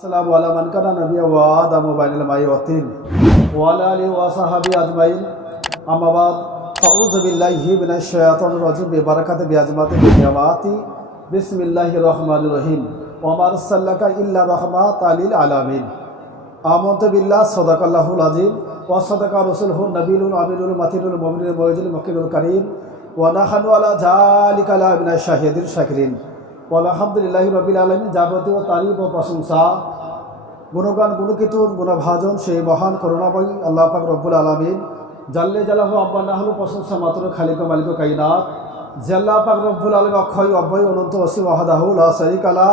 আসসালামু আলা মান কানা নাবিয়্যা ওয়া আদামু বাইনাল মাই ওয়া তিন ওয়া আলা আলিহি ওয়া সাহবিহি আজমাইন আম্মা বাদ আউযু বিল্লাহি মিনাশ শাইতানির রাজিম বিবারাকাতি বিআজমাতি বিনিয়ামাতি বিসমিল্লাহির রহমানির রহিম ওয়া মা আরসালনাকা ইল্লা রাহমাতাল লিল আলামিন আমানতু বিল্লাহি সাদাকাল্লাহুল আযীম ওয়া সাদাকা রাসূলুহু নবিয়্যুল আমিনুল মাতিনুল মুমিনুল মুওয়াজ্জিলুল মুকিনুল কারীম ওয়া নাহনু আলা যালিকা লা মিনাশ শাহিদিন শাকিরিন আলহামদুলিল্লাহি রাব্বিল আলামিন। যাবতীয় তারিফ ও প্রশংসা গুণগান গুণকীর্তন গুণভাজন সেই মহান করুণাময়ী আল্লাহ পাক রব্বুল আলামিন জাল্লে জালাহু আব্বা না হলো প্রশংসা মাত্র খালিক মালিক কায়নাত যে আল্লাহ পাক রব্বুল আলামিন অক্ষয় অব্যয় অনন্ত অসীম ওয়াহদাহু লা শারীকা লা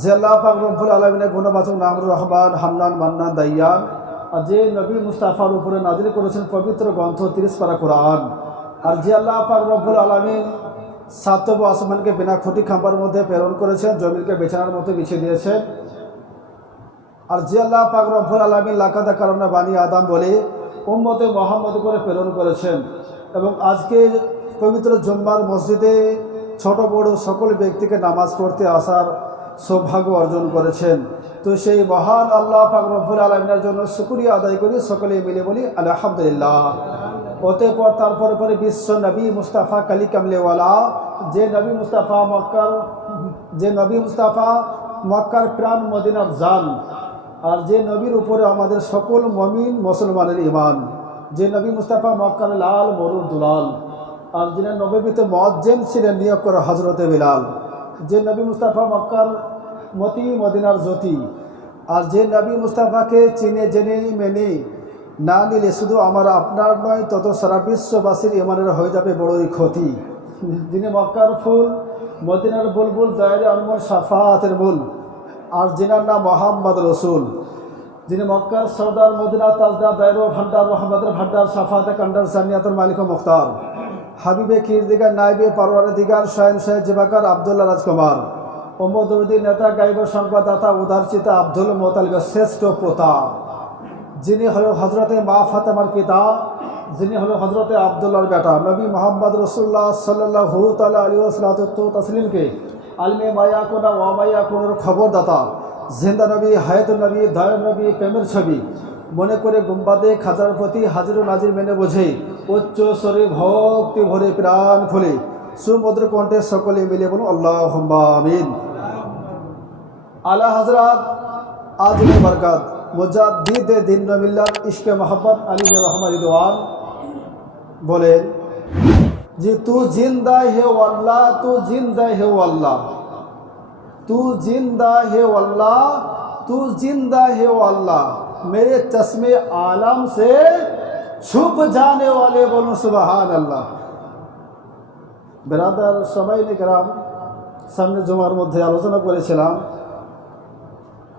যে আল্লাহ পাক রব্বুল আলামিনের গুণবাচক নামুর রহমান হান্নান মান্নান দাইয়ান আর যে নবী মুস্তাফার উপরে নাজিল করেছেন পবিত্র গ্রন্থ 30 পারা কোরআন আর যে আল্লাহ পাক রব্বুল আলামিন সাতব আসমানকে বিনা খুঁটি খাম্বার মধ্যে প্রেরণ করেছেন, জমিনকে বিছানার মতো বিছিয়ে দিয়েছেন। আর যে আল্লাহ পাক রব্বুল আলামিন লাকাদ কারামনা বানি আদম বলে উম্মতে মুহাম্মদ করে প্রেরণ করেছেন এবং আজকে পবিত্র জুম্মার মসজিদে ছোট বড় সকল ব্যক্তিকে নামাজ পড়তে আসার সৌভাগ্য অর্জন করেছেন। তো সেই মহান আল্লাহ পাক রব্বুল আলামিনের জন্য শুকরিয়া আদায় করি, সকলে মিলে বলি আলহামদুলিল্লাহ। অতঃপর তারপরে পরে বিশ্ব নবী মুস্তাফা কালি কামলেওয়ালা যে নবী মুস্তাফা মক্কার প্রাণ মদিনার জান আর যে নবীর উপরে আমাদের সকল মুমিন মুসলমানের ঈমান, যে নবী মুস্তাফা মক্কার লাল মরুর দুলাল আর যিনি নবীতে মুয়াজ্জিন ছিলেন নিয়োগ করে হযরতে বিলাল, যে নবী মুস্তাফা মক্কার মতি মদিনার জ্যোতি আর যে নবী মুস্তাফাকে চিনে জেনে মেনে না নিলে শুধু আমার আপনার নয় তত সারা বিশ্ববাসীর ইমানের হয়ে যাবে বড়ই ক্ষতি। যিনি মক্কার ফুল মদিনার বুলবুল দায়রে আনমোল শাফাতের মূল আর যিনার নাম মোহাম্মদ রসুল, যিনি মক্কার সরদার মদিনা তাজদার দায়র ভান্ডার মোহাম্মদের ভান্ডার শাফাতে কান্ডার জানিয়াতের মালিক ও মুখতার হাবিবে কিরদিগার নাইবে পারওয়ারে দিগার শায়ন শাহ জিবাকার আবদুল্লাহ রাজকুমার ওমদুদ্দিন নেতা গাইব সংবাদদাতা উদারচিতা আব্দুল মোতালিবের শ্রেষ্ঠ পোতা, যিনি হলো হজরতে মা ফাতেমার পিতা, যিনি হলো হজরতে আবদুল্লাহর বেটা নবী মোহাম্মদ রসুল্লাহ সাল্লাল্লাহু তাআলা আলাইহি ওয়াসাল্লাম তসলিমকে আলমে মায়া কোনা ওয়ামায়া কোনের খবরদাতা, জিন্দা নবী হায়াতুন নবী দয়ার নবী প্রেমের ছবি মনে করে গুম্বাদে খাজার প্রতি হাজির নাজির মেনে বোঝে উচ্চ স্বরে ভক্তি ভরে প্রাণ খুলে সুমধুর কণ্ঠে সকলে মিলে বলুন আল্লাহুম্মা আমিন। আলা হযরত আজমের বরকত মুজাদ্দিদ দ্বীন মিল্লাত ইশকে মোহাম্মদ আলাইহি রহমান রিদওয়ান বলেন যে তু জিন্দা হে আল্লাহ, তু জিন্দা হে আল্লাহ, তু জিন্দা হে আল্লাহ, তু জিন্দা হে আল্লাহ, मेरे चश्मे आलम से छुप जाने वाले बोलो सुबहान अल्लाह। বেরাদার সবাইনে কেরাম, সামনে জুমার মধ্যে আলোচনা করেছিলাম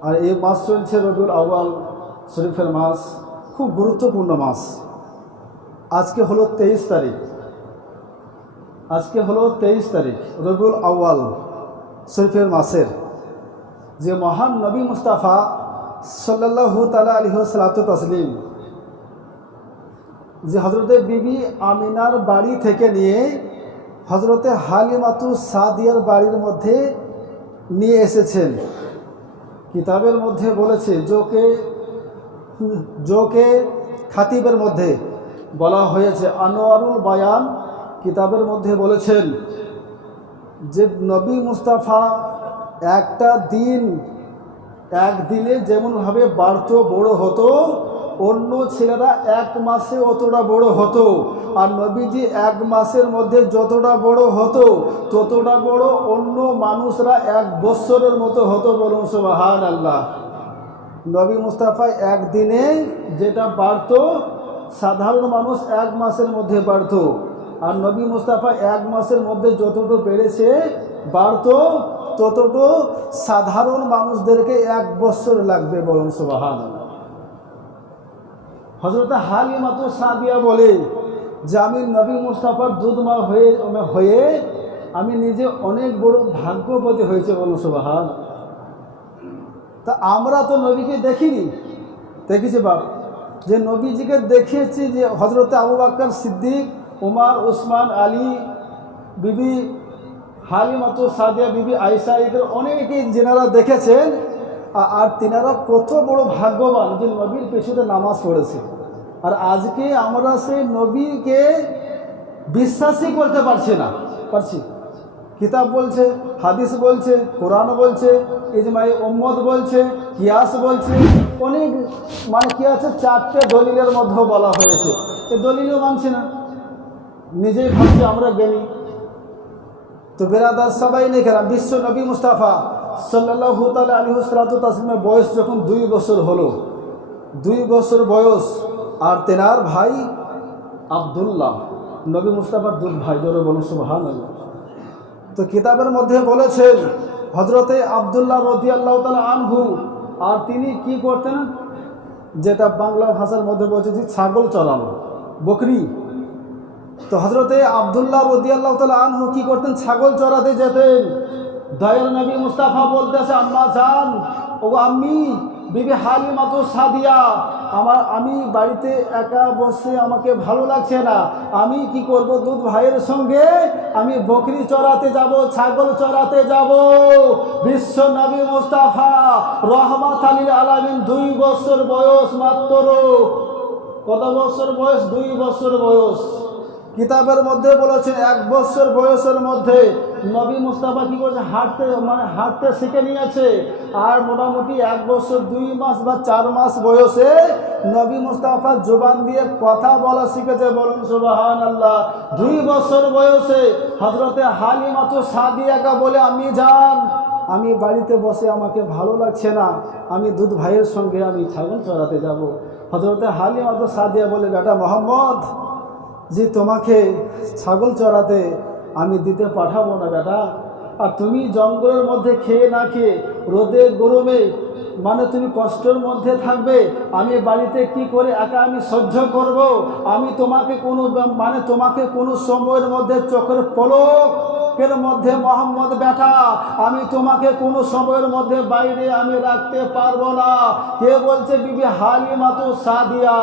আর এই মাস চলছে রবিউল আউয়াল শরীফের মাস, খুব গুরুত্বপূর্ণ মাস। আজকে হলো 23 তারিখ, আজকে হলো 23 তারিখ রবিউল আউয়াল শরীফের মাসের যে মহান নবী মুস্তাফা সাল্লাল্লাহু তাআলা আলাইহি ওয়াসাল্লাম তসলিম যে হজরতে বিবি আমিনার বাড়ি থেকে নিয়ে হজরতে হালিমাতু সাদিয়ার বাড়ির মধ্যে নিয়ে এসেছেন। কিতাবের মধ্যে বলেছে জোকে খাতিবের মধ্যে বলা হয়েছে আনোয়ারুল বায়ান কিতাবের মধ্যে বলেছেন যে নবী মুস্তাফা একদিনে যেমনভাবে বাড়তো বড় হতো, অন্য ছেলেরা 1 মাসে অতটা বড় হতো আর নবীজি 1 মাসের মধ্যে যতটা বড় হতো ততটা বড় অন্য মানুষরা 1 বছরের মতো হতো। বলুন সুবহানাল্লাহ। নবী মুস্তাফা একদিনে যেটা বাড়তো সাধারণ মানুষ 1 মাসের মধ্যে বাড়তো আর নবী মুস্তাফা 1 মাসের মধ্যে যতটুকু বেড়েছে বাড়তো ততটুকু সাধারণ মানুষদেরকে 1 বছর লাগবে। বলুন সুবহানাল্লাহ। হযরত হালিমাতু সাদিয়া বলে যে আমি নবী মুস্তাফার দুধমা হয়ে আমি নিজে অনেক বড় ভাগ্যবতী হয়েছে। বলুন সুবহানাল্লাহ। তা আমরা তো নবীকে দেখিনি, দেখেছি বাপ যে নবীজিকে দেখেছি যে হযরত আবু বকর সিদ্দিক, উমর, উসমান, আলী, বিবি হালিমাতু সাদিয়া, বিবি আয়েশা, এদের অনেকেই যেনারা দেখেছেন আর তিনারা কত বড় ভাগ্যবান যে নবীর পেছনে নামাজ পড়েছে। আর আজকে আমরা সেই নবীকে বিশ্বাসই করতে পারছি। কিতাব বলছে, হাদিস বলছে, কোরআন বলছে, ইজমাই উম্মত বলছে, কিয়াস বলছে, অনেক কি আছে, 4টে দলিলের মধ্যে বলা হয়েছে। এই দলিলও মানছি না, নিজেই ভাবছি আমরা জ্ঞানী। তো বেরাদার সবাই নেই কেরাম, বিশ্ব নবী মুস্তাফা সাল্লাল্লাহু তাআলা আলাইহি ওয়াসাল্লামের বয়স যখন 2 বছর হলো, 2 বছর বয়স, আর তেনার ভাই আব্দুল্লাহ, নবী মুস্তাফার দুই ভাই, জোরে বলুন সুবহানাল্লাহ। তো কিতাবের মধ্যে বলেছেন হযরতে আব্দুল্লাহ রাদিয়াল্লাহু তাআলা আনহু, আর তিনি কি করতেন, যেটা বাংলা ভাষার মধ্যে বলছে যে ছাগল চরানো, বকরি। তো হযরতে আব্দুল্লাহ রাদিয়াল্লাহু তাআলা আনহু কি করতেন, ছাগল চরাতে যেতেন। দয়াল নবী মুস্তাফা বলতেছে, আম্মা জান, ও আম্মি, বিবি হালিমা তো সাদিয়া, আমি বাড়িতে একা বসে আমাকে ভালো লাগছে না, আমি কি করব, দুধ ভাইয়ের সঙ্গে আমি বকরি চড়াতে যাব, ছাগল চড়াতে যাব। বিশ্ব নবী মুস্তাফা রহমাত লিল আলামিন 2 বছর বয়স মাত্র। কত বছর বয়স? 2 বছর বয়স। কিতাবের মধ্যে বলেছেন 1 বছর বয়সের মধ্যে নবী মুস্তাফা কি করছে, হাঁটতে শিখে নিয়েছে। আর মোটামুটি 1 বছর 2 মাস বা 4 মাস বয়সে নবী মুস্তাফা জবান দিয়ে কথা বলা শিখেছে, বলুন সুবহানাল্লাহ। 2 বছর বয়সে হযরতে হালিমা তো সাদিয়াকে বলে, আমি জান, আমি বাড়িতে বসে আমাকে ভালো লাগছে না, আমি দুধ ভাইয়ের সঙ্গে আমি ছাগল চড়াতে যাব। হযরতে হালিমা তো সাদিয়া বলে, বেটা মোহাম্মদ, যে তোমাকে ছাগল চড়াতে আমি দিতে পাঠাবো না বেটা, আর তুমি জঙ্গলের মধ্যে খেয়ে না খেয়ে রোদে গরমে তুমি কষ্টের মধ্যে থাকবে, আমি বাড়িতে কি করে একা আমি সহ্য করব? আমি তোমাকে কোনো সময়ের মধ্যে চোখের পলকের মধ্যে মোহাম্মদ বেটা, আমি তোমাকে কোনো সময়ের মধ্যে বাইরে আমি রাখতে পারবো না। কে বলছে? বিবি হালিমা তো সাদিয়া।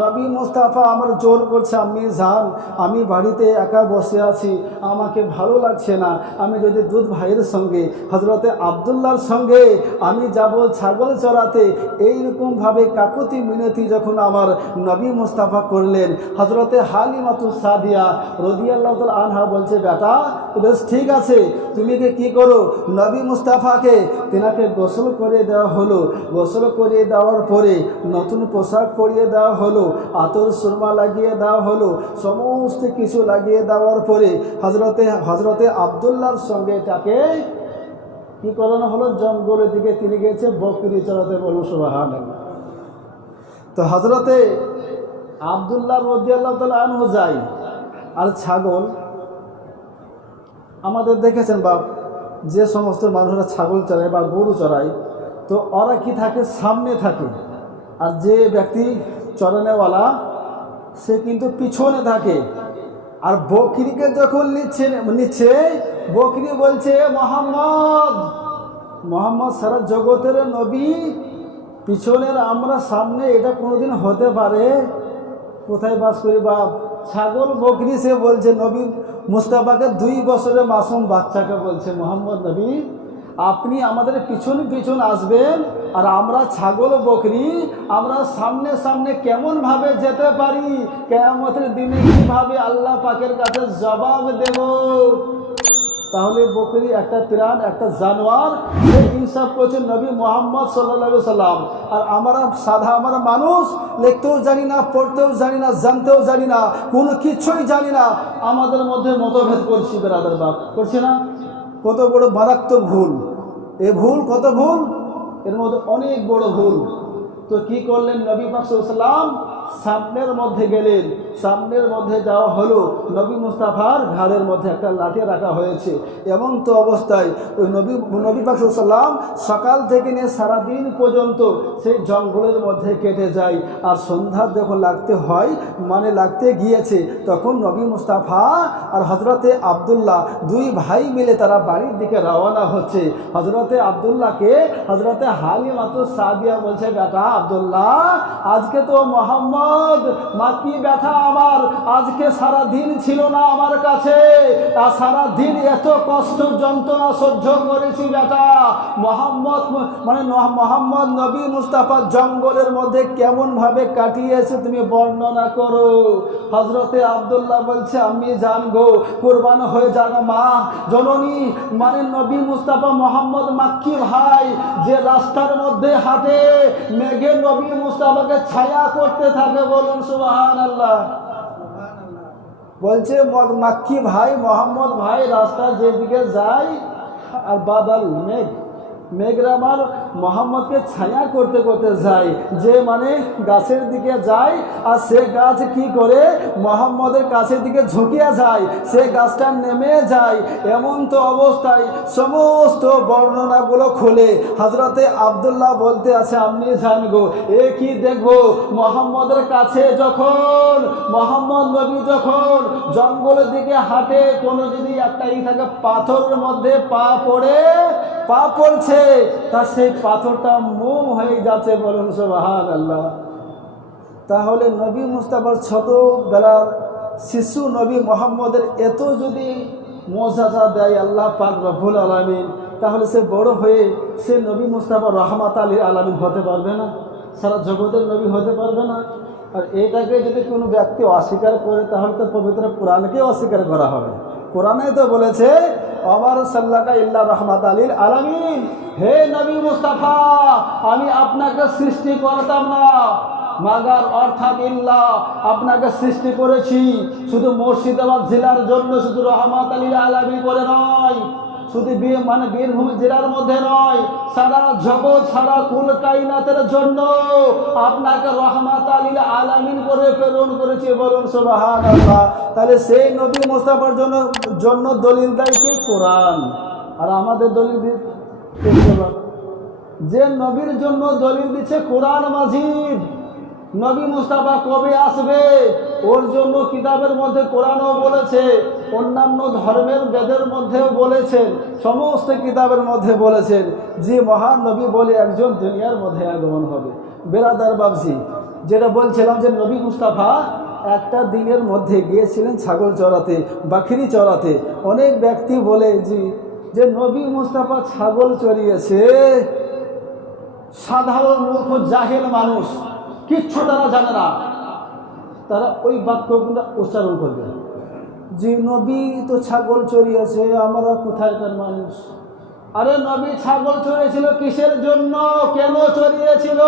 নবী মুস্তাফা আমার জোর করছে, আম্মি জান, আমি বাড়িতে একা বসে আছি, আমাকে ভালো লাগছে না, আমি যদি দুধ ভাইয়ের সঙ্গে হযরতে আব্দুল্লাহর সঙ্গে আমি যাব ছাগল চড়াতে। এইরকমভাবে কাকুতি মিনতি যখন আমার নবী মুস্তাফা করলেন, হযরতে হালিমা তো সাদিয়া রাদিয়াল্লাহু তাআলা আনহা বলছে, বেটা বেশ ঠিক আছে, তুমি কি করো, নবী মুস্তাফাকে তেনাকে গোসল করে দেওয়া হলো। গোসল করিয়ে দেওয়ার পরে নতুন পোশাক পরিয়ে দেওয়া হলো, আতর সুরমা লাগিয়ে দেওয়া হলো, সমস্ত কিছু লাগিয়ে দেওয়ার পরে হযরতে আব্দুল্লাহর সঙ্গে তাকে কি করানো হলো, জঙ্গলের দিকে তিনি গেছে বকরি চড়াতে, বলুন সুবহানাল্লাহ। তো হযরতে আব্দুল্লাহ রাদিয়াল্লাহু তাআলা আনহু যায়। আর ছাগল আমাদের দেখেছেন বা যে সমস্ত মানুষরা ছাগল চড়ায় বা গরু চড়ায়, তো ওরা কি থাকে, সামনে থাকে, আর যে ব্যক্তি চড়ানোওয়ালা সে কিন্তু পিছনে থাকে। আর বকরিকে যখন নিচ্ছে বকরি বলছে, মোহাম্মদ সারা জগতের নবী, পিছনের আমরা সামনে, এটা কোনোদিন হতে পারে? কোথায় বাস করি বাপ? ছাগল বকরি সে বলছে নবী মুস্তাফাকে, 2 বছরের মাসুম বাচ্চাকে বলছে, মোহাম্মদ নবী, আপনি আমাদের পিছন আসবেন, আর আমরা ছাগল বকরি আমরা সামনে সামনে কেমনভাবে যেতে পারি? কিয়ামতের দিনে কীভাবে আল্লাহ পাকের কাছে জবাব দেব? তাহলে বকরি একটা প্রাণ, একটা জানোয়ার, সে ইনসাফ করছে নবী মুহাম্মদ সাল্লাল্লাহু আলাইহি সাল্লাম। আর আমরা আমরা মানুষ, লিখতেও জানি না, পড়তেও জানি না, জানতেও জানি না, কোনো কিছুই জানি না, আমাদের মধ্যে মতভেদ করছি, বেরাদার বাপ, করছি না? কত বড় মারাত্মক ভুল! এ ভুল, কত ভুল, এর মধ্যে অনেক বড় ভুল। তো কি করলেন নবী পাক সাল্লাল্লাহু আলাইহি ওয়াসাল্লাম? সামনের মধ্যে গেলেন। সামনের মধ্যে যাওয়া হলো, নবী মুস্তাফার ঘাড়ের মধ্যে একটা লাঠি রাখা হয়েছে। এমন তো অবস্থায় ওই নবী পাক সাল্লাল্লাহু আলাইহি ওয়াসাল্লাম সকাল থেকে নিয়ে সারাদিন পর্যন্ত সেই জঙ্গলের মধ্যে কেটে যায়। আর সন্ধ্যা যখন লাগতে গিয়েছে, তখন নবী মুস্তাফা আর হযরতে আব্দুল্লাহ 2 ভাই মিলে তারা বাড়ির দিকে রওনা হচ্ছে। হযরতে আব্দুল্লাহকে হযরতে হালিমা তো সাদিয়া বলছে, বেটা আব্দুল্লাহ, আজকে তো মোহাম্মদ মোহাম্মদ, মাক্কি ব্যাটা আমার আজকে সারা দিন ছিল না আমার কাছে, আর সারা দিন এত কষ্ট যন্ত্রণা সহ্য করেছি ব্যাটা। মোহাম্মদ নবী মুস্তাফা জঙ্গলের মধ্যে কেমন ভাবে কাটিয়েছে তুমি বর্ণনা করো। হযরতে আব্দুল্লাহ বলছে আমি জানগো, কুরবান হয়ে যাগো মা জননী, নবী মুস্তাফা মোহাম্মদ মাক্কি ভাই যে রাস্তার মধ্যে হাঁটে, মেঘে নবী মুস্তাফাকে ছায়া করতে থাকে, বলুন সুবহানাল্লাহ। বলছে মাক্কি ভাই মোহাম্মদ ভাই রাস্তা যেদিকে যায় আর বাদল মেঘরা আমার মোহাম্মদকে ছায়া করতে করতে যায়, যে গাছের দিকে যায় আর সে গাছ কি করে মোহাম্মদের কাছের দিকে ঝুঁকিয়ে যায়, সে গাছটা নেমে যায়। এমন তো অবস্থায় সমস্ত বর্ণনাগুলো খুলে হযরতে আব্দুল্লাহ বলতে আছে আমি জানবো, এ কি দেখবো মোহাম্মদের কাছে যখন মোহাম্মদ নবী যখন জঙ্গলের দিকে হাঁটে, কোনো যদি একটা থাকে পাথরের মধ্যে পা পড়ছে, তার সেই পাথরটা মোম হয়ে যাচ্ছে, বলুন সুবহানাল্লাহ। তাহলে নবী মুস্তাফার ছোটবেলার শিশু নবী মোহাম্মদের এত যদি মর্যাদা দেয় আল্লাহ পাক রব্বুল আলামিন, তাহলে সে বড় হয়ে সে নবী মুস্তাফা রহমাত লিল আলামিন হতে পারবে না? সারা জগতের নবী হতে পারবে না? আর এটাকে যদি কোনো ব্যক্তি অস্বীকার করে, তাহলে তো পবিত্র কোরআনকে অস্বীকার করা হবে। কোরআনে তো বলেছে আমার সাল্লাকা ইল্লা রহমাত লিল আলামিন, হে নবী মুস্তাফা আমি আপনাকে সৃষ্টি করতাম না, মাগার অর্থাৎ ইল্লা আপনাকে সৃষ্টি করেছি শুধু মুর্শিদাবাদ জেলার জন্য, শুধু রহমাত লিল আলামিন করে নয়, শুধু বীরভূম জেলার মধ্যে নয়, সারা জগৎ সারা কুল কায়নাতের জন্য আপনাকে রহমাত লিল আলামিন করে প্রেরণ করেছি, বলুন সুবহানাল্লাহ। তাহলে সেই নবী মুস্তাফার জন্য দলিল দেয় কে? কোরআন। আর আমাদের দলিল যে নবীর জন্য দলিল দিচ্ছে কোরআন মাজিদ। নবী মুস্তাফা কবে আসবে ওর জন্য কিতাবের মধ্যে কোরআনও বলেছে, অন্যান্য ধর্মের বেদের মধ্যেও বলেছেন, সমস্ত কিতাবের মধ্যে বলেছেন যে মহান নবী বলে একজন দুনিয়ার মধ্যে আগমন হবে। বেরাদার বাবজি, যেটা বলছিলাম যে নবী মুস্তাফা একটা দিনের মধ্যে গিয়েছিলেন ছাগল চড়াতে, বাকরি চড়াতে। অনেক ব্যক্তি বলে যে নবী মুস্তাফা ছাগল চড়িয়েছে, সাধারণ মূর্খ জাহেল মানুষ, কিচ্ছু তারা জানে না, তারা ওই বাক্যগুলো উচ্চারণ করবে যে নবী তো ছাগল চড়িয়েছে, আমরা কোথায়কার মানুষ। আরে নবী ছাগল চড়িয়েছিল কিসের জন্য, কেন চড়িয়েছিল,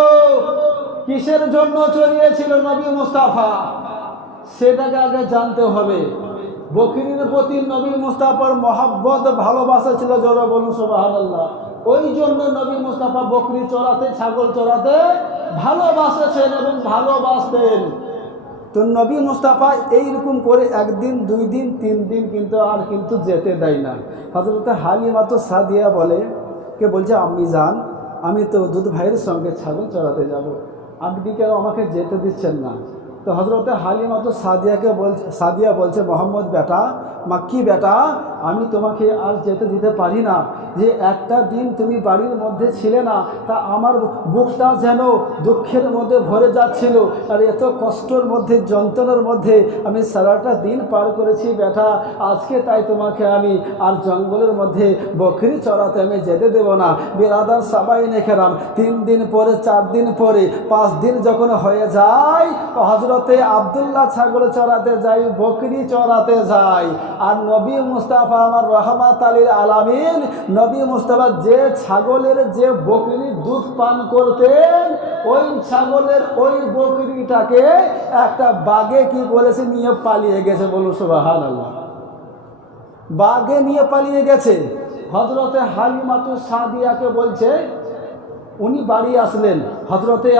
কিসের জন্য চড়িয়েছিল নবী মুস্তাফা, সেটাকে আগে জানতে হবে। বকরির প্রতি নবী মুস্তাফার মহব্বত ভালোবাসা ছিল, জোরে বলুন সুবহানাল্লাহ। ওই জন্য নবী মুস্তাফা বকরি চড়াতে ছাগল চড়াতে ভালোবাসেছেন এবং ভালোবাসতেন। তো নবী মুস্তাফা এইরকম করে একদিন দুই দিন তিন দিন কিন্তু যেতে দেয় না। হযরত হালিমা তো সাদিয়া বলছে আমি যান, আমি তো দুধ ভাইয়ের সঙ্গে ছাগল চড়াতে যাব, আপনি কেন আমাকে যেতে দিচ্ছেন না? তো হযরত হালিমা তো সাদিয়া বলছে মোহাম্মদ বেটা, মাক্কি বেটা, আমি তোমাকে আর যেতে দিতে পারি না। যে একটা দিন তুমি বাড়ির মধ্যে ছিলে না, তা আমার বুকটা যেন দুঃখের মধ্যে ভরে যাচ্ছিল, আর এত কষ্টের মধ্যে যন্ত্রণার মধ্যে আমি সারাটা দিন পার করেছি বেটা, আজকে তাই তোমাকে আমি আর জঙ্গলের মধ্যে বকরি চড়াতে আমি যেতে দেব না। বিরাদার সাবাইনে কেরাম 3 দিন পরে 4 দিন পরে 5 দিন যখন হয়ে যায়, হযরতে আব্দুল্লাহ ছাগল চড়াতে যাই, বকরি চড়াতে যায়। আর নবী মুস্তাফা আমার রহমাত লিল আলামিন, নবী মুস্তাফা যে ছাগলের যে বকরির দুধ পান করতেন, ওই ছাগলের ওই বকরিটাকে একটা বাঘে কি করেছে, নিয়ে পালিয়ে গেছে, বলুন সুবহানাল্লাহ। বাঘে নিয়ে পালিয়ে গেছে। হযরতে হালিমাতু সাদিয়াকে বলছে, উনি বাড়ি আসলেন, হযরতে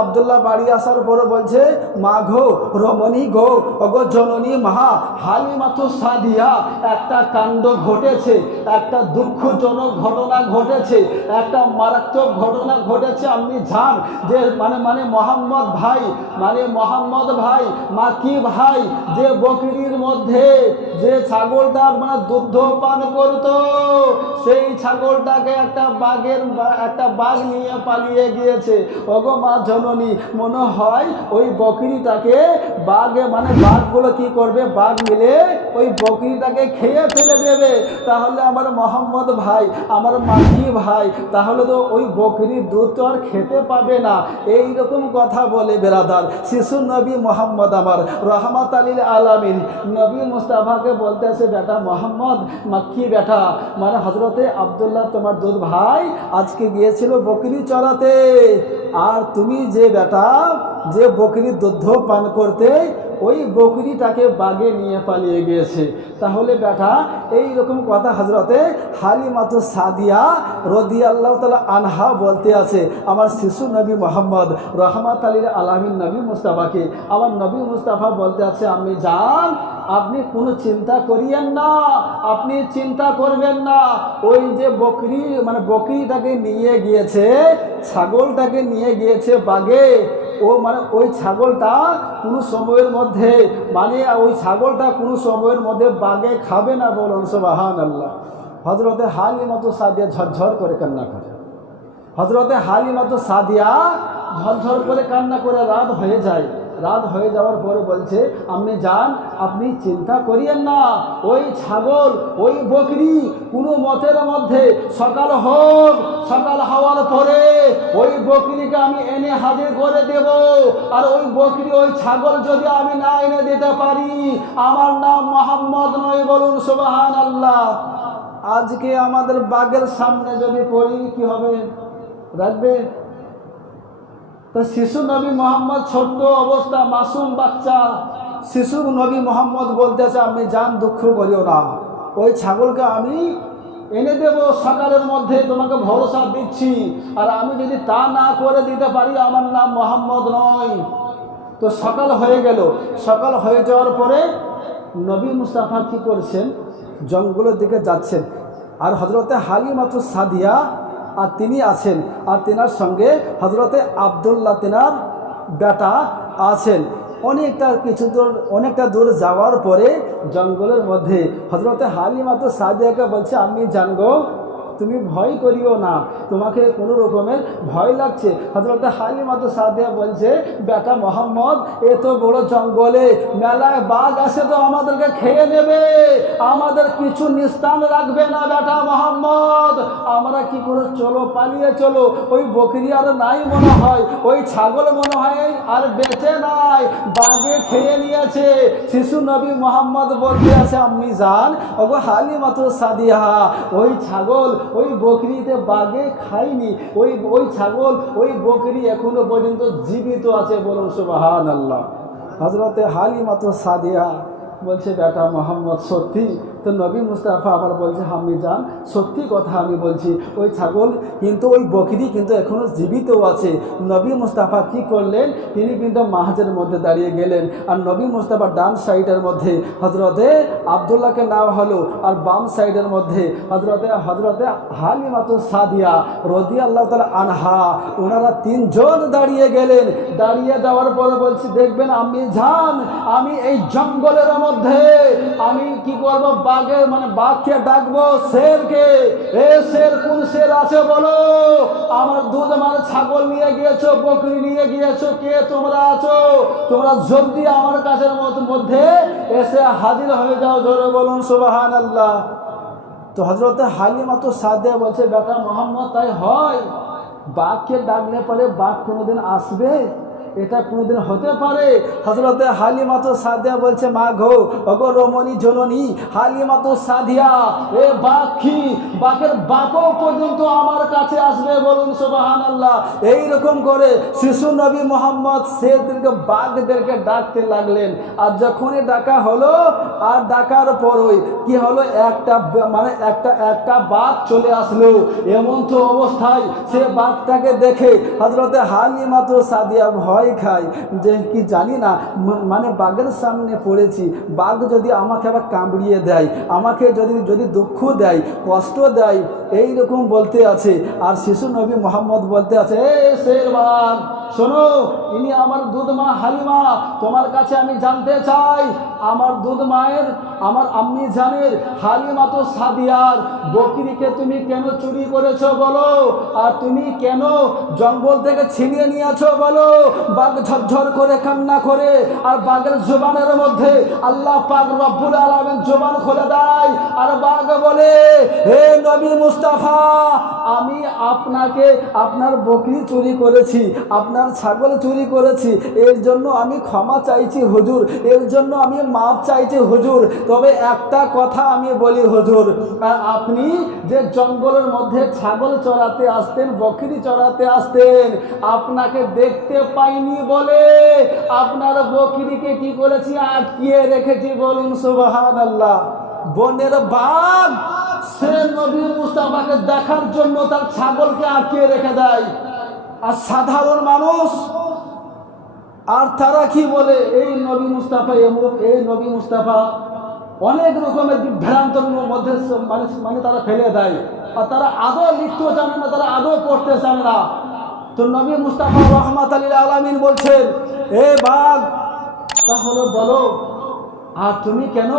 আব্দুল্লাহ বাড়ি আসার পরে বলছে, মা ঘো রমণী ঘো অগো জননী মহা হালিমাতু সাদিয়া, একটা কাণ্ড ঘটেছে, একটা দুঃখজনক ঘটনা ঘটেছে, একটা মারাত্মক ঘটনা ঘটেছে। আপনি জান যে মোহাম্মদ ভাই মাকি ভাই যে বকরির মধ্যে যে ছাগলটা মানে দুধ পান করত, সেই ছাগলটাকে একটা বাঘ নিয়ে পালিয়ে গিয়েছে। ওগো মা জননী, মনে হয় ওই বকরিটাকে বাঘগুলো কি করবে, বাঘ মিলে ওই বকরিটাকে খেয়ে ফেলে দেবে। তাহলে আমার মোহাম্মদ ভাই, আমার মাঝি ভাই, তাহলে তো ওই বকরির দুধ তো আর খেতে পাবে না। এই রকম কথা বলে বেরাদার শিশু নবী মোহাম্মদ আমার রহমত লিল আলামিন নবী মুস্তাফাকে বলতেছে, বেটা মোহাম্মদ, মাক্কি বেটা, মানে হজরতে আব্দুল্লাহ তোমার দুধ ভাই আজকে গিয়েছিল বকরি চড়াতে, আর তুমি যে বেটা যে বকরির দুধ পান করতে, ওই বকরিটাকে বাগে নিয়ে পালিয়ে গিয়েছে। তাহলে বেটা এই রকম কথা হজরতে হালিমাতু সাদিয়া রাদিয়াল্লাহু তাআলা আনহা বলতে আছে আমার শিশু নবী মোহাম্মদ রহমত লিল আলামিন নবী মুস্তাফাকে। আমার নবী মুস্তাফা বলতে আছে, আমি জান, আপনি কোনো চিন্তা করিয়েন না, আপনি চিন্তা করবেন না। ওই যে বকরিটাকে নিয়ে গিয়েছে, ছাগলটাকে নিয়ে গিয়েছে বাগে, ওই ছাগলটা কোনো সময়ের মধ্যে বাগে খাবে না। বলুন সুবহানাল্লাহ। হজরতে হালিমাতু সাদিয়া ঝরঝর করে কান্না করে, হজরতে হালিমাতু সাদিয়া ঝরঝর করে কান্না করে রাত হয়ে যায়। রাত হয়ে যাওয়ার পরে বলছে, আপনি যান, আপনি চিন্তা করিয়েন না, ওই ছাগল ওই বকরি কোনো মতের মধ্যে সকাল হওয়ার পরে ওই বকরিকে আমি এনে হাজির করে দেব। আর ওই বকরি ওই ছাগল যদি আমি না এনে দিতে পারি, আমার নাম মোহাম্মদ নয়। বলুন সুবহানাল্লাহ। আজকে আমাদের বাগের সামনে যদি পড়ি কি হবে, রাখবে? তো শিশু নবী মোহাম্মদ ছোট্ট অবস্থা, মাসুম বাচ্চা শিশু নবী মোহাম্মদ বলতেছে, আপনি যান, দুঃখ করিও না, ওই ছাগলকে আমি এনে দেব সকালের মধ্যে, তোমাকে ভরসা দিচ্ছি। আর আমি যদি তা না করে দিতে পারি, আমার নাম মোহাম্মদ নয়। তো সকাল হয়ে গেল। সকাল হয়ে যাওয়ার পরে নবী মুস্তাফা কী করছেন, জঙ্গলের দিকে যাচ্ছেন। আর হজরতে হালিমাতু সাদিয়া আর তিনি আছেন, আর তেনার সঙ্গে হজরতে আব্দুল্লাহ তেনার বেটা আছেন। অনেকটা দূর যাওয়ার পরে জঙ্গলের মধ্যে হজরতে হালিমাতু সাদিয়াকে বলছে, আমি জানবো, তুমি ভয় করিও না, তোমাকে কোনো রকমের ভয় লাগছে। হযরত হালিমাতু সাদিয়া বলছে, বেটা মোহাম্মদ, এত বড় জঙ্গলে মেলায় বাঘ আসে তো আমাদেরকে খেয়ে নেবে, আমাদের কিছু নিস্তান রাখবে না বেটা মোহাম্মদ। আমরা কি করে চলো, পালিয়ে চলো। ওই বকরি আর নাই মনে হয়, ওই ছাগল মনে হয় আর বেঁচে নাই, বাঘে খেয়ে নিয়েছে। শিশু নবী মোহাম্মদ বলতে আছে, আম্মি জান, ওগো হালিমাতু সাদিয়া, ওই ছাগল ওই বকরিতে বাঘে খায়নি, ওই ছাগল ওই বকরি এখনো পর্যন্ত জীবিত আছে। বলুন সুবহানাল্লাহ। হযরতে হালিমাতু সাদিয়া বলছে, বেটা মোহাম্মদ সত্যি? তো নবী মুস্তাফা আবার বলছে, আমি জান, সত্যি কথা আমি বলছি, ওই ছাগল কিন্তু ওই বকরি কিন্তু এখনও জীবিত আছে। নবী মুস্তাফা কি করলেন, তিনি কিন্তু মাহাজের মধ্যে দাঁড়িয়ে গেলেন। আর নবী মুস্তাফার ডান সাইডের মধ্যে হজরতে আব্দুল্লাহকে নেওয়া হলো, আর বাম সাইডের মধ্যে হজরতে হালিমাতু সাদিয়া রাদিয়াল্লাহু তাআলা আনহা, ওনারা তিনজন দাঁড়িয়ে গেলেন। দাঁড়িয়ে যাওয়ার পরে বলছি, দেখবেন আমি জান, আমি এই জঙ্গলের মধ্যে আমি কি করবো, বাঘকে ডাকবো, শেরকে, এ শের, কোন শের আছে বলো, আমার দুধ ছাগল নিয়ে গিয়েছো, বকরি নিয়ে গিয়েছো, কে তোমরা আছো? তোমরা জলদি আমার কাছের মধ্যে এসে হাজির হয়ে যাও। জোরে বলুন সুবহানাল্লাহ। তো হযরতে হালিমাতু সাদিয়া বলছে, বেটা মোহাম্মদ, তাই হয়? বাঘকে ডাকলে পরে বাঘ কোনোদিন আসবে? এটা কোনোদিন হতে পারে? হযরতে হালিমাতু সাদিয়া বলছে, মা গো, ওগো রমণী জননী হালিমাতু সাদিয়া, এ বাঘ কি, বাঘের বাপও পর্যন্ত আমার কাছে আসবে। বলুন সুবহানাল্লাহ। এইরকম করে শিশু নবী মোহাম্মদ সেদেরকে বাঘদেরকে ডাকতে লাগলেন। আর যখনই ডাকা হলো, আর ডাকার পরই কি হলো, একটা বাঘ চলে আসলো। এমন তো অবস্থায় সে বাঘটাকে দেখে হযরতে হালিমাতু সাদিয়া ভয় খায়, যে কি জানি না, বাঘের সামনে পড়েছি, বাঘ যদি আমাকে আবার কামড়িয়ে দেয়, আমাকে যদি দুঃখ দেয়, কষ্ট দেয়, এইরকম বলতে আছে। আর শিশু নবী মোহাম্মদ বলতে আছে, এ শের বাঘ, শোনো, ইনি আমার দুধ মা হালিমা, তোমার কাছে আমি জানতে চাই, আমার দুধ মায়ের, আমার আম্মি জানের হালিমা তো সাদিয়ার বকরিকে তুমি কেন চুরি করেছো বলো, আর তুমি কেন জঙ্গল থেকে ছিনিয়ে নিয়েছো বলো। বাঘ ঝরঝর করে কান্না করে, আর বাঘের জবানের মধ্যে আল্লাহ পাক রব্বুল আলামিন জবান খুলে দেয়, আর বাঘ বলে, হে নবী মুস্তাফা, আমি আপনাকে আপনার বকরি চুরি করেছি, আপনার ছাগল চুরি করেছি, এর জন্য আমি ক্ষমা চাইছি হুজুর, এর জন্য আমি মাপ চাইছি হুজুর। তবে একটা কথা আমি বলি হুজুর, আপনি যে জঙ্গলের মধ্যে ছাগল চড়াতে আসতেন, বকরি চড়াতে আসতেন, আপনাকে দেখতে পাইনি বলে আপনার বকরিকে কি করেছি, আটকিয়ে রেখেছি। বলুন সুবহানাল্লাহ। বনের বাঘ সে নবী মুস্তাফাকে দেখার জন্য তার ছাগলকে আটকিয়ে রেখে দেয়, আর সাধারণ মানুষ আর তারা কি বলে, এই নবী মুস্তাফা এমুক, এই নবী মুস্তাফা, অনেক রকমের বিভ্রান্তর মধ্যে মানে তারা ফেলে দেয়, আর তারা আদৌ লিখতেও জানে না, তারা আদৌ পড়তে জানে না। তো নবী মুস্তাফা রহমাতুল লিল আলামিন বলছেন, এ বাঘ, তাহলে বলো, আর তুমি কেন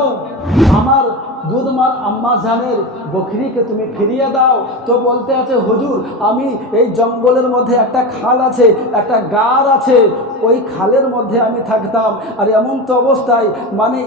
আমার দুধ মার আম্মা জানের বকরিকে তুমি ফিরিয়ে দাও? তো বলতে আছে, হুজুর, আমি এই জঙ্গলের মধ্যে একটা খাল আছে, একটা গার আছে, ওই খালের মধ্যে আমি থাকতাম, আর এমন তো অবস্থায় মানে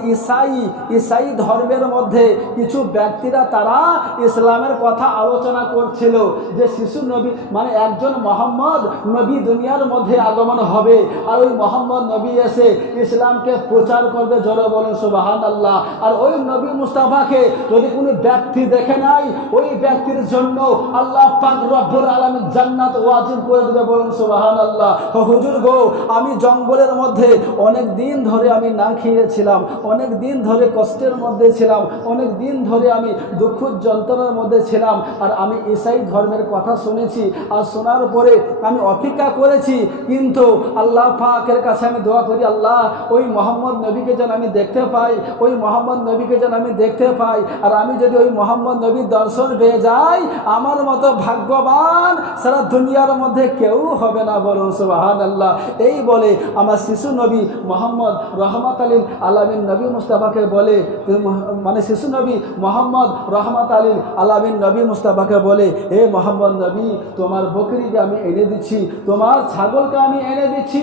ঈসাই ধর্মের মধ্যে কিছু ব্যক্তিরা তারা ইসলামের কথা আলোচনা করছিল, যে শিশু নবী মানে একজন মোহাম্মদ নবী দুনিয়ার মধ্যে আগমন হবে, আর ওই মোহাম্মদ নবী এসে ইসলামকে প্রচার করবে। জোরে বলুন সুবহানাল্লাহ। আর ওই নবী মুস্তাফাকে যদি কোনো ব্যক্তি দেখে নাই, ওই ব্যক্তির জন্য আল্লাহ পাক রব্বুল আলামিন জান্নাত ওয়াজিব করে দেবে। বলুন সুবহানাল্লাহ। হুজুর গো, আমি জঙ্গলের মধ্যে অনেক দিন ধরে আমি না খেয়েছিলাম, অনেক দিন ধরে কষ্টের মধ্যে ছিলাম, অনেক দিন ধরে আমি দুঃখ যন্ত্রণার মধ্যে ছিলাম, আর আমি ঈসাই ধর্মের কথা শুনেছি, আর শোনার পরে আমি অপেক্ষা করেছি, কিন্তু আল্লাহ পাকের কাছে আমি দোয়া করি, আল্লাহ ওই মোহাম্মদ নবীকে যেন আমি দেখতে পাই, ওই মোহাম্মদ নবীকে যেন আমি দেখতে পাই, আর আমি যদি ওই মোহাম্মদ নবীর দর্শন পেয়ে যাই, আমার মতো ভাগ্যবান সারা দুনিয়ার মধ্যে কেউ হবে না। বলুন সুবহানাল্লাহ। এই বলে আমার শিশু নবী মোহাম্মদ রহমাতুল লিল আলামিন নবী মুস্তাফাকে বলে, মানে শিশু নবী মোহাম্মদ রহমাতুল লিল আলামিন নবী মুস্তাফাকে বলে, হে মোহাম্মদ নবী, তোমার বকরিকে আমি এনে দিচ্ছি, তোমার ছাগলকে আমি এনে দিচ্ছি।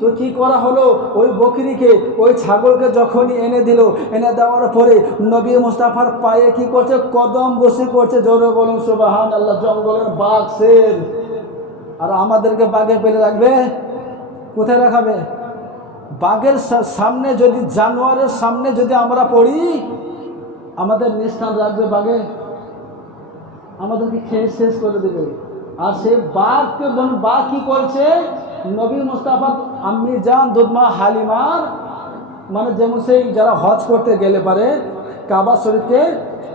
তো কি করা হলো, ওই বকরিকে ওই ছাগলকে যখনই এনে দিল, এনে দেওয়ার পরে নবী মুস্তাফার পায়ে কি করছে, কদম বসে করছে। জোরে বলুন সুবহানাল্লাহ। জঙ্গলের বাঘ শের, আর আমাদেরকে বাঘে পেলে রাখবে কোথায় রাখাবে? বাঘের সামনে যদি, জানোয়ারের সামনে যদি আমরা পড়ি, আমাদের নিস্থান রাখবে বাঘে, আমাদেরকে খেয়ে শেষ করে দেবে। আর সে বাঘকে বাঘ কি করছে, নবী মুস্তাফা আম্মি জান দুধমা হালিমার মানে যেমন সেই যারা হজ করতে গেলে পারে কাবা শরীফকে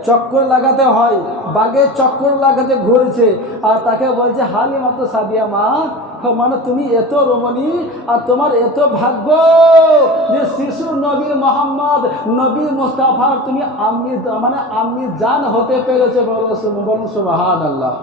চক্কর লাগাতে হয়, বাঘে চক্কর লাগাতে ঘুরছে, আর তাকে বলছে হালিমা তো সাদিয়া মা, মানে তুমি এত রমণী, আর তোমার এত ভাগ্য যে শিশু নবী মোহাম্মদ নবী মুস্তাফার তুমি আম্মি মানে আম্মি জান হতে পেরেছে। বলুন সুবহানাল্লাহ।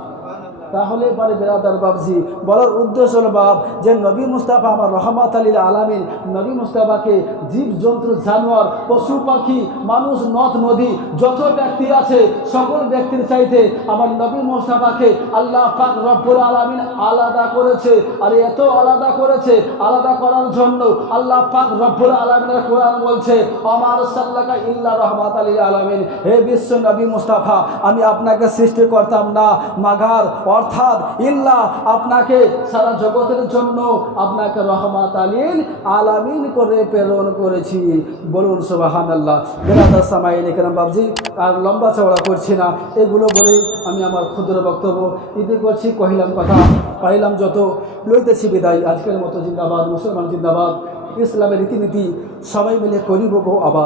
তাহলে পারে বেরাদার বাবজি বলার উদ্দেশ্য হল বাপ, যে নবী মুস্তাফা আমার রহমাতুল লিল আলামিন নবী মুস্তাফাকে জীব জন্তু জানোয়ার পশু পাখি মানুষ নদ নদী যত ব্যক্তি আছে সকল ব্যক্তির চাইতে আমার নবী মুস্তাফাকে আল্লাহ পাক রব্বুল আলামিন আলাদা করেছে। আর এত আলাদা করেছে, আলাদা করার জন্য আল্লাহ পাক রব্বুল আলামিনের কোরআন বলছে, আমার সাল্লাকা ইল্লা রহমাতুল লিল আলামিন, হে বিশ্ব নবী মুস্তাফা, আমি আপনাকে সৃষ্টি করতাম না মাগার অর্থাৎ ইল্লা, আপনাকে সারা জগতের জন্য আপনাকে রহমাতুল লিল আলামিন করে প্রেরণ করেছি। বলুন সুবহানাল্লাহ। বেরাদার সামাইন কেরাম বাবজি, আর লম্বা চওড়া করছি না, এগুলো বলেই আমি আমার ক্ষুদ্র বক্তব্য ইতি করছি। কহিলাম কথা, পাইলাম যত, লইতেছি বিদায়। আজকের মতো জিন্দাবাদ, মুসলমান জিন্দাবাদ, ইসলামের রীতিনীতি সবাই মিলে করিব গো আবাদ।